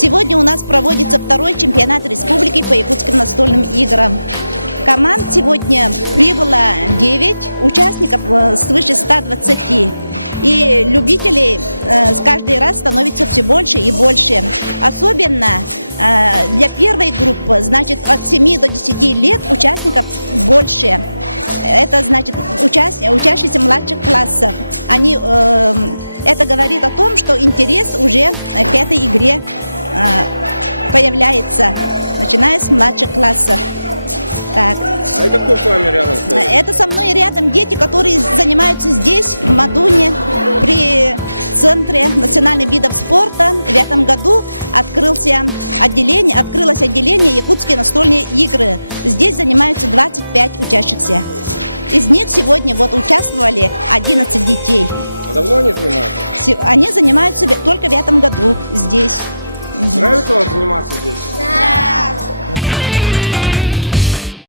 Сегодня у нас проводится второй чемпионат республики по якутским настольным играм. Команд сегодня прибыло 9 участников свыше 120. И любителей с каждый раз становится все больше и больше. Особенно для первой группы, значит, от 7 до 10 лет участников больше. Это значит учащиеся младших классов. Это говорит о том, что интерес уже к этой игре появляется, начиная с младших классов. Так. А это кто с вами рядом стоит? Это со мной рядом дети, которые занимаются здесь, в Мадуне, при Центре национальных видов спорта. В этом году открылось отделение «Якутские настольные игры». Здесь занимаются 25 учащихся. Из них сегодня участвовали 11 детей. А давно они занимаются? Они занимаются только в этом году здесь. Нравится вам заниматься здесь? Да.